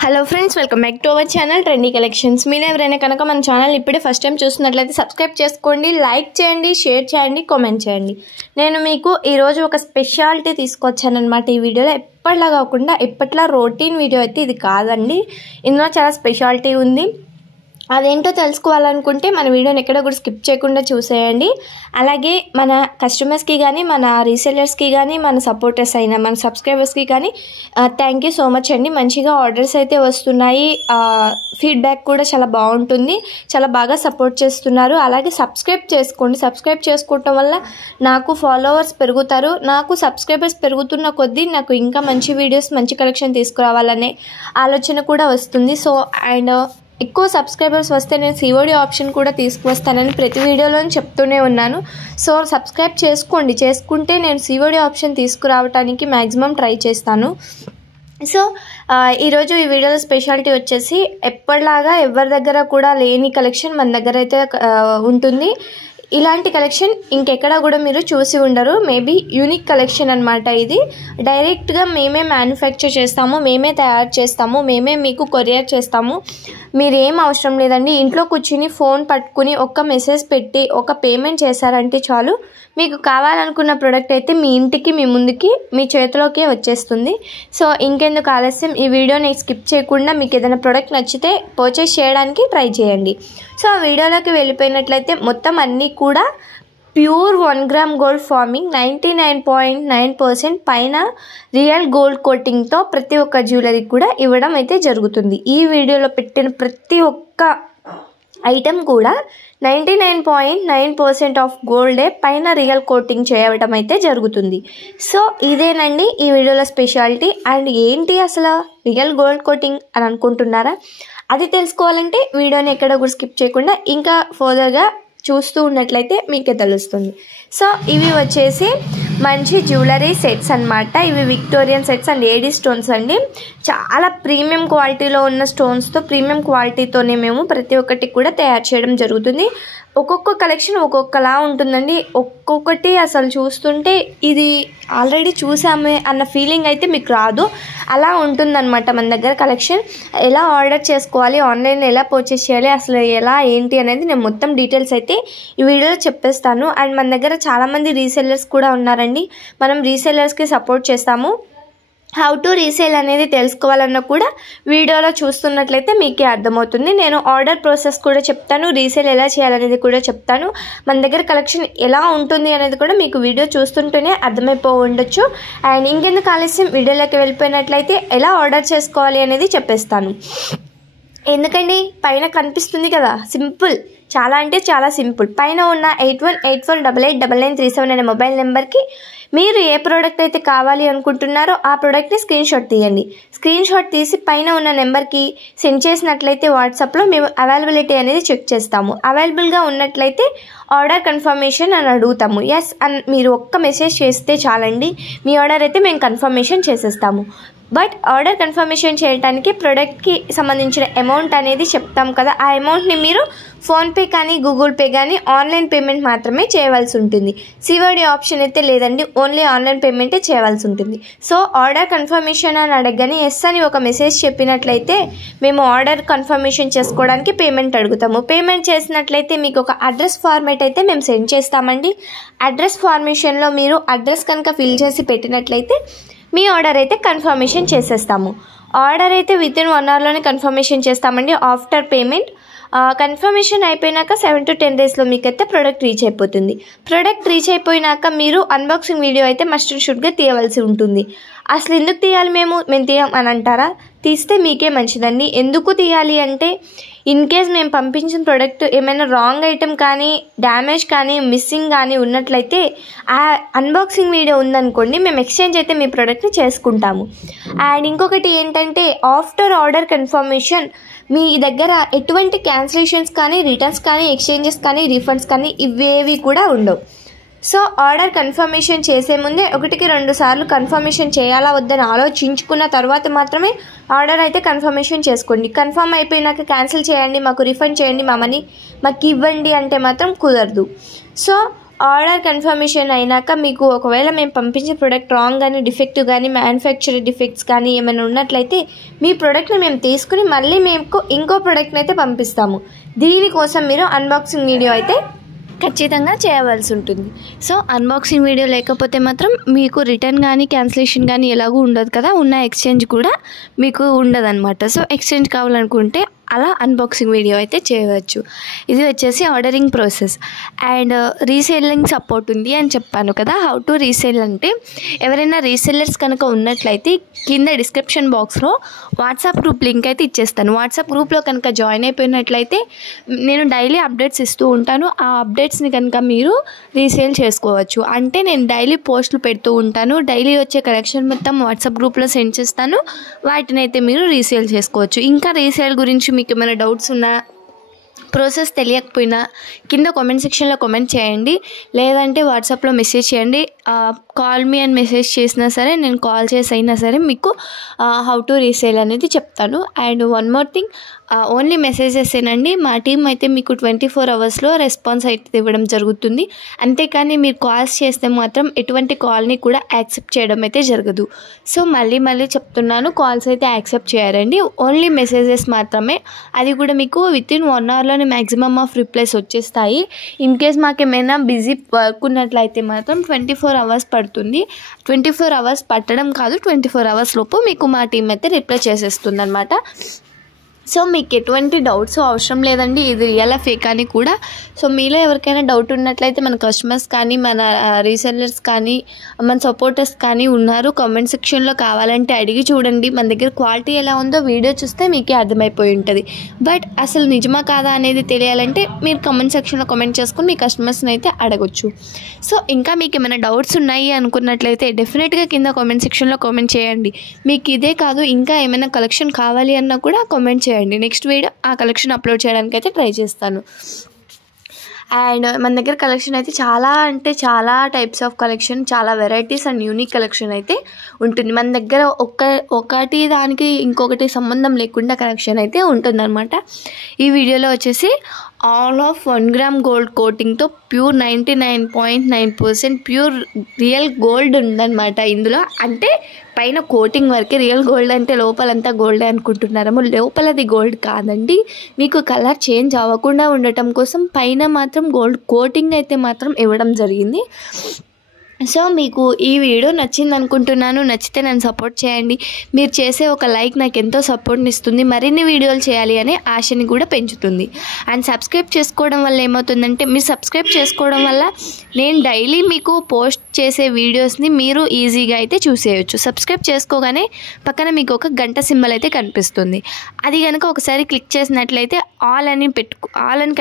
Hello friends, welcome back to our channel trendy collections. మీరు ఎవరైనా కనుక మన ఛానల్ ఇప్పుడే ఫస్ట్ టైం చూస్తున్నట్లయితే సబ్స్క్రైబ్ చేసుకోండి, లైక్ చేయండి, షేర్ చేయండి, కామెంట్ చేయండి. నేను మీకు ఈరోజు ఒక స్పెషాలిటీ తీసుకొచ్చానమాట. ఈ వీడియోలో ఎప్పటిలా కాకుండా ఎప్పట్లా రొటీన్ వీడియో అయితే ఇది కాదండి. ఇందులో చాలా స్పెషాలిటీ ఉంది. అదేంటో తెలుసుకోవాలనుకుంటే మన వీడియోని ఎక్కడ కూడా స్కిప్ చేయకుండా చూసేయండి. అలాగే మన కస్టమర్స్కి కానీ, మన రీసెల్లర్స్కి కానీ, మన సపోర్టర్స్ అయినా మన సబ్స్క్రైబర్స్కి కానీ థ్యాంక్ యూ సో మచ్ అండి. మంచిగా ఆర్డర్స్ అయితే వస్తున్నాయి, ఫీడ్బ్యాక్ కూడా చాలా బాగుంటుంది, చాలా బాగా సపోర్ట్ చేస్తున్నారు. అలాగే సబ్స్క్రైబ్ చేసుకోండి. సబ్స్క్రైబ్ చేసుకోవటం వల్ల నాకు ఫాలోవర్స్ పెరుగుతారు, నాకు సబ్స్క్రైబర్స్ పెరుగుతున్న కొద్దీ నాకు ఇంకా మంచి వీడియోస్, మంచి కలెక్షన్ తీసుకురావాలనే ఆలోచన కూడా వస్తుంది. సో అండ్ ఎక్కువ సబ్స్క్రైబర్స్ వస్తే నేను సిఓడి ఆప్షన్ కూడా తీసుకువస్తానని ప్రతి వీడియోలో చెప్తూనే ఉన్నాను. సో సబ్స్క్రైబ్ చేసుకోండి, చేసుకుంటే నేను సిఓడి ఆప్షన్ తీసుకురావడానికి మ్యాక్సిమం ట్రై చేస్తాను. సో ఈరోజు ఈ వీడియోలో స్పెషాలిటీ వచ్చేసి ఎప్పటిలాగా ఎవరి దగ్గర కూడా లేని కలెక్షన్ మన దగ్గర అయితే ఉంటుంది. ఇలాంటి కలెక్షన్ ఇంకెక్కడ కూడా మీరు చూసి ఉండరు. మేబీ యూనిక్ కలెక్షన్ అనమాట. ఇది డైరెక్ట్గా మేమే మ్యానుఫ్యాక్చర్ చేస్తాము, మేమే తయారు చేస్తాము, మేమే మీకు కొరియర్ చేస్తాము. మీరు ఏం అవసరం లేదండి. ఇంట్లో కూర్చుని ఫోన్ పట్టుకుని ఒక్క మెసేజ్ పెట్టి ఒక పేమెంట్ చేశారంటే చాలు, మీకు కావాలనుకున్న ప్రోడక్ట్ అయితే మీ ఇంటికి, మీ ముందుకి, మీ చేతిలోకే వచ్చేస్తుంది. సో ఇంకెందుకు ఆలస్యం, ఈ వీడియోని స్కిప్ చేయకుండా మీకు ఏదైనా ప్రోడక్ట్ నచ్చితే పర్చేస్ చేయడానికి ట్రై చేయండి. సో ఆ వీడియోలోకి వెళ్ళిపోయినట్లయితే మొత్తం అన్నీ కూడా ప్యూర్ 1 గ్రామ్ గోల్డ్ ఫార్మింగ్ 99.9% పైన రియల్ గోల్డ్ కోటింగ్తో ప్రతి ఒక్క జ్యువెలరీ కూడా ఇవ్వడం అయితే జరుగుతుంది. ఈ వీడియోలో పెట్టిన ప్రతి ఒక్క ఐటెం కూడా 99.9% ఆఫ్ గోల్డే పైన రియల్ కోటింగ్ చేయడం అయితే జరుగుతుంది. సో ఇదేనండి ఈ వీడియోలో స్పెషాలిటీ. అండ్ ఏంటి అసలు రియల్ గోల్డ్ కోటింగ్ అని అనుకుంటున్నారా? అది తెలుసుకోవాలంటే వీడియోని ఎక్కడ కూడా స్కిప్ చేయకుండా ఇంకా ఫర్దర్గా చూస్తూ ఉన్నట్లయితే మీకే తెలుస్తుంది. సో ఇవి వచ్చేసి మంచి జ్యువెలరీ సెట్స్ అన్నమాట. ఇవి Victorian sets and AD stones అండి. చాలా ప్రీమియం క్వాలిటీలో ఉన్న స్టోన్స్తో, ప్రీమియం క్వాలిటీతోనే మేము ప్రతి ఒక్కటి కూడా తయారు చేయడం జరుగుతుంది. ఒక్కొక్క కలెక్షన్ ఒక్కొక్కలా ఉంటుందండి. ఒక్కొక్కటి అసలు చూస్తుంటే ఇది ఆల్రెడీ చూసామే అన్న ఫీలింగ్ అయితే మీకు రాదు, అలా ఉంటుందన్నమాట మన దగ్గర కలెక్షన్. ఎలా ఆర్డర్ చేసుకోవాలి, ఆన్లైన్లో ఎలా పర్చేస్ చేయాలి, అసలు ఎలా ఏంటి అనేది నేను మొత్తం డీటెయిల్స్ అయితే ఈ వీడియోలో చెప్పేస్తాను. అండ్ మన దగ్గర చాలామంది రీసెల్లర్స్ కూడా ఉన్నారండి. మనం రీసెల్లర్స్కి సపోర్ట్ చేస్తాము. హౌ టు రీసేల్ అనేది తెలుసుకోవాలన్నా కూడా వీడియోలో చూస్తున్నట్లయితే మీకే అర్థమవుతుంది. నేను ఆర్డర్ ప్రాసెస్ కూడా చెప్తాను, రీసేల్ ఎలా చేయాలనేది కూడా చెప్తాను. మన దగ్గర కలెక్షన్ ఎలా ఉంటుంది అనేది కూడా మీకు వీడియో చూస్తుంటేనే అర్థమైపో ఉండొచ్చు. అండ్ ఇంకెందుకు ఆలస్యం, వీడియోలోకి వెళ్ళిపోయినట్లయితే ఎలా ఆర్డర్ చేసుకోవాలి అనేది చెప్పేస్తాను. ఎందుకండి పైన కనిపిస్తుంది కదా, సింపుల్, చాలా అంటే చాలా సింపుల్. పైన ఉన్న 8184889937 అనే మొబైల్ నెంబర్కి మీరు ఏ ప్రోడక్ట్ అయితే కావాలి అనుకుంటున్నారో ఆ ప్రోడక్ట్ని స్క్రీన్ షాట్ తీయండి. స్క్రీన్ షాట్ తీసి పైన ఉన్న నెంబర్కి సెండ్ చేసినట్లయితే వాట్సాప్లో మేము అవైలబిలిటీ అనేది చెక్ చేస్తాము. అవైలబుల్గా ఉన్నట్లయితే ఆర్డర్ కన్ఫర్మేషన్ అని అడుగుతాము. ఎస్ అని మీరు ఒక్క మెసేజ్ చేస్తే చాలండి, మీ ఆర్డర్ అయితే మేము కన్ఫర్మేషన్ చేసేస్తాము. బట్ ఆర్డర్ కన్ఫర్మేషన్ చేయడానికి ప్రోడక్ట్కి సంబంధించిన అమౌంట్ అనేది చెప్తాం కదా, ఆ అమౌంట్ని మీరు ఫోన్పే కానీ, గూగుల్ పే కానీ ఆన్లైన్ పేమెంట్ మాత్రమే చేయవలసి ఉంటుంది. సిఓడి ఆప్షన్ అయితే లేదండి, ఓన్లీ ఆన్లైన్ పేమెంటే చేయవలసి ఉంటుంది. సో ఆర్డర్ కన్ఫర్మేషన్ అని అడగగానే ఎస్ అని ఒక మెసేజ్ చెప్పినట్లయితే మేము ఆర్డర్ కన్ఫర్మేషన్ చేసుకోవడానికి పేమెంట్ అడుగుతాము. పేమెంట్ చేసినట్లయితే మీకు ఒక అడ్రస్ ఫార్మేట్ అయితే మేము సెండ్ చేస్తామండి. అడ్రస్ ఫార్మేషన్లో మీరు అడ్రస్ కనుక ఫిల్ చేసి పెట్టినట్లయితే మీ ఆర్డర్ అయితే కన్ఫర్మేషన్ చేసేస్తాము. ఆర్డర్ అయితే వితిన్ 1 అవర్లోనే కన్ఫర్మేషన్ చేస్తామండి ఆఫ్టర్ పేమెంట్. కన్ఫర్మేషన్ అయిపోయినాక 7 to 10 డేస్లో మీకైతే ప్రోడక్ట్ రీచ్ అయిపోతుంది. ప్రోడక్ట్ రీచ్ అయిపోయినాక మీరు అన్బాక్సింగ్ వీడియో అయితే మస్ట్ అండ్ షుడ్గా తీయవలసి ఉంటుంది. అసలు ఎందుకు తీయాలి, మేము తీయం అని అంటారా? తీస్తే మీకే మంచిదండి. ఎందుకు తీయాలి అంటే ఇన్ కేస్ మేము పంపించిన ప్రోడక్ట్ ఏమైనా రాంగ్ ఐటెం కానీ, డ్యామేజ్ కానీ, మిస్సింగ్ కానీ ఉన్నట్లయితే ఆ అన్బాక్సింగ్ వీడియో ఉందనుకోండి, మేము ఎక్స్చేంజ్ అయితే మీ ప్రోడక్ట్ని చేసుకుంటాము. అండ్ ఇంకొకటి ఏంటంటే ఆఫ్టర్ ఆర్డర్ కన్ఫర్మేషన్ మీ దగ్గర ఎటువంటి క్యాన్సిలేషన్స్ కానీ, రిటర్న్స్ కానీ, ఎక్స్చేంజెస్ కానీ, రీఫండ్స్ కానీ ఇవేవి కూడా ఉండవు. సో ఆర్డర్ కన్ఫర్మేషన్ చేసే ముందే 1-2 సార్లు కన్ఫర్మేషన్ చేయాలా వద్దని ఆలోచించుకున్న తర్వాత మాత్రమే ఆర్డర్ అయితే కన్ఫర్మేషన్ చేసుకోండి. కన్ఫర్మ్ అయిపోయినాక క్యాన్సిల్ చేయండి, మాకు రిఫండ్ చేయండి, మా మనీ మాకు ఇవ్వండి అంటే మాత్రం కుదరదు. సో ఆర్డర్ కన్ఫర్మేషన్ అయినాక మీకు ఒకవేళ మేము పంపించిన ప్రోడక్ట్ రాంగ్ కానీ డిఫెక్టివ్ కానీ మ్యానుఫ్యాక్చర్ డిఫెక్ట్స్ కానీ ఏమైనా ఉన్నట్లయితే మీ ప్రోడక్ట్ని మేము తీసుకుని మళ్ళీ మేము ఇంకో ప్రోడక్ట్ని అయితే పంపిస్తాము. దీనికోసం మీరు అన్బాక్సింగ్ వీడియో అయితే ఖచ్చితంగా చేయవలసి ఉంటుంది. సో అన్బాక్సింగ్ వీడియో లేకపోతే మాత్రం మీకు రిటర్న్ కానీ క్యాన్సిలేషన్ కానీ ఎలాగూ ఉండదు కదా, ఉన్న ఎక్స్చేంజ్ కూడా మీకు ఉండదన్నమాట. సో ఎక్స్చేంజ్ కావాలనుకుంటే అలా అన్బాక్సింగ్ వీడియో అయితే చేయవచ్చు. ఇది వచ్చేసి ordering process and reselling support ఉంది అని చెప్పాను కదా. హౌ టు రీసేల్ అంటే ఎవరైనా రీసెల్లర్స్ కనుక ఉన్నట్లయితే కింద డిస్క్రిప్షన్ బాక్స్లో వాట్సాప్ గ్రూప్ లింక్ అయితే ఇచ్చేస్తాను. వాట్సాప్ గ్రూప్లో కనుక జాయిన్ అయిపోయినట్లయితే నేను డైలీ అప్డేట్స్ ఇస్తూ ఉంటాను. ఆ అప్డేట్స్ని కనుక మీరు రీసేల్ చేసుకోవచ్చు. అంటే నేను డైలీ పోస్టులు పెడుతూ ఉంటాను. డైలీ వచ్చే కలెక్షన్ మొత్తం వాట్సాప్ గ్రూప్లో సెండ్ చేస్తాను. వాటిని అయితే మీరు రీసేల్ చేసుకోవచ్చు. ఇంకా రీసేల్ గురించి మీకు ఏమైనా డౌట్స్ ఉన్నా, ప్రాసెస్ తెలియకపోయినా కింద కామెంట్ సెక్షన్లో కామెంట్ చేయండి, లేదంటే వాట్సాప్లో మెసేజ్ చేయండి. కాల్ మీ అని మెసేజ్ చేసినా సరే, నేను కాల్ చేసి అయినా సరే మీకు హౌ టు రీసేల్ అనేది చెప్తాను. And one more thing, only messages ఏనండి. మా టీం అయితే మీకు 24 అవర్స్లో రెస్పాన్స్ అయితే ఇవ్వడం జరుగుతుంది. అంతేకాని మీరు కాల్స్ చేస్తే మాత్రం ఎటువంటి కాల్ని కూడా యాక్సెప్ట్ చేయడం అయితే జరగదు. సో మళ్ళీ చెప్తున్నాను, కాల్స్ అయితే యాక్సెప్ట్ చేయరండి, ఓన్లీ మెసేజెస్ మాత్రమే. అది కూడా మీకు వితిన్ 1 అవర్లోనే మ్యాక్సిమమ్ ఆఫ్ రిప్లైస్ వచ్చేస్తాయి. ఇన్ కేస్ మాకేమైనా బిజీ వర్క్ ఉన్నట్లయితే మాత్రం 24 అవర్స్ పడుతుంది. 24 అవర్స్ పట్టడం కాదు, 24 అవర్స్ లోపు మీకు మా టీం అయితే రిప్లై చేసేస్తుంది అనమాట. సో మీకు ఎటువంటి డౌట్స్ అవసరం లేదండి, ఇది రియల్ ఫేక్ అని కూడా. సో మీలో ఎవరికైనా డౌట్ ఉన్నట్లయితే మన కస్టమర్స్ కానీ, మన రీసెల్లర్స్ కానీ, మన సపోర్టర్స్ కానీ ఉన్నారు. కామెంట్ సెక్షన్లో కావాలంటే అడిగి చూడండి. మన దగ్గర క్వాలిటీ ఎలా ఉందో వీడియో చూస్తే మీకే అర్థమైపోయి ఉంటుంది. బట్ అసలు నిజమా కాదా అనేది తెలియాలంటే మీరు కామెంట్ సెక్షన్లో కామెంట్ చేసుకుని మీ కస్టమర్స్ని అయితే అడగొచ్చు. సో ఇంకా మీకు ఏమైనా డౌట్స్ ఉన్నాయి అనుకున్నట్లయితే డెఫినెట్గా కింద కామెంట్ సెక్షన్లో కామెంట్ చేయండి. మీకు ఇదే కాదు ఇంకా ఏమైనా కలెక్షన్ కావాలి అన్నా కూడా కామెంట్ చేయండి. నెక్స్ట్ వీడియో ఆ కలెక్షన్ అప్లోడ్ చేయడానికి అయితే ట్రై చేస్తాను. అండ్ మన దగ్గర కలెక్షన్ అయితే చాలా టైప్స్ ఆఫ్ కలెక్షన్, చాలా వెరైటీస్ అండ్ యూనిక్ కలెక్షన్ అయితే ఉంటుంది. మన దగ్గర ఒకటి దానికి ఇంకొకటి సంబంధం లేకుండా కలెక్షన్ అయితే ఉంటుందన్నమాట. ఈ వీడియోలో వచ్చేసి ఆల్ ఆఫ్ 1 గ్రామ్ గోల్డ్ కోటింగ్తో ప్యూర్ 99.9% ప్యూర్ రియల్ గోల్డ్ ఉందన్నమాట ఇందులో. అంటే పైన కోటింగ్ వరకే రియల్ గోల్డ్, అంటే లోపలంతా గోల్డ్ అనుకుంటున్నారేమో. లోపలది గోల్డ్ కాదండి, మీకు కలర్ చేంజ్ అవ్వకుండా ఉండటం కోసం పైన మాత్రం గోల్డ్ కోటింగ్ అయితే మాత్రం ఇవ్వడం జరిగింది. సో మీకు ఈ వీడియో నచ్చింది అనుకుంటున్నాను. నచ్చితే నన్ను సపోర్ట్ చేయండి. మీరు చేసే ఒక లైక్ నాకు ఎంతో సపోర్ట్ని ఇస్తుంది, మరిన్ని వీడియోలు చేయాలి అనే ఆశని కూడా పెంచుతుంది. అండ్ సబ్స్క్రైబ్ చేసుకోవడం వల్ల ఏమవుతుందంటే, మీరు సబ్స్క్రైబ్ చేసుకోవడం వల్ల నేను డైలీ మీకు పోస్ట్ చేసే వీడియోస్ని మీరు ఈజీగా అయితే చూసేయచ్చు. సబ్స్క్రైబ్ చేసుకోగానే పక్కన మీకు ఒక గంట సింబల్ అయితే కనిపిస్తుంది. అది కనుక ఒకసారి క్లిక్ చేసినట్లయితే ఆల్ అని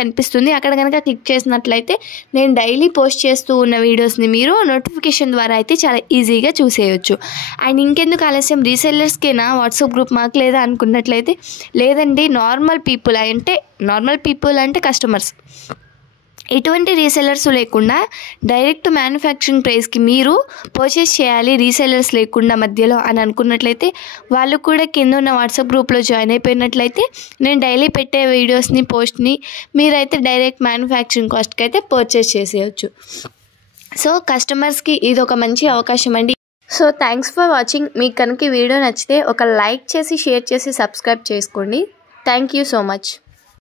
కనిపిస్తుంది. అక్కడ కనుక క్లిక్ చేసినట్లయితే నేను డైలీ పోస్ట్ చేస్తూ ఉన్న వీడియోస్ని మీరు నోటిఫికేషన్ ద్వారా అయితే చాలా ఈజీగా చూసేయచ్చు. అండ్ ఇంకెందుకు ఆలస్యం, రీసెల్లర్స్కేనా వాట్సాప్ గ్రూప్ మాకు లేదా అనుకున్నట్లయితే లేదండి. నార్మల్ పీపుల్ అంటే కస్టమర్స్, ఎటువంటి రీసెల్లర్స్ లేకుండా డైరెక్ట్ మ్యానుఫ్యాక్చరింగ్ ప్రైస్కి మీరు పర్చేస్ చేయాలి రీసెల్లర్స్ లేకుండా మధ్యలో అని అనుకున్నట్లయితే వాళ్ళు కూడా కింద ఉన్న వాట్సాప్ గ్రూప్లో జాయిన్ అయిపోయినట్లయితే నేను డైలీ పెట్టే వీడియోస్ని పోస్ట్ని మీరైతే డైరెక్ట్ మ్యానుఫ్యాక్చరింగ్ కాస్ట్కి అయితే పర్చేస్ చేసేయచ్చు. సో కస్టమర్స్కి ఇది ఒక మంచి అవకాశం అండి. So thanks for watching. మీకు కనుక ఈ వీడియో నచ్చితే ఒక లైక్ చేసి, షేర్ చేసి, సబ్స్క్రైబ్ చేసుకోండి. Thank you so much.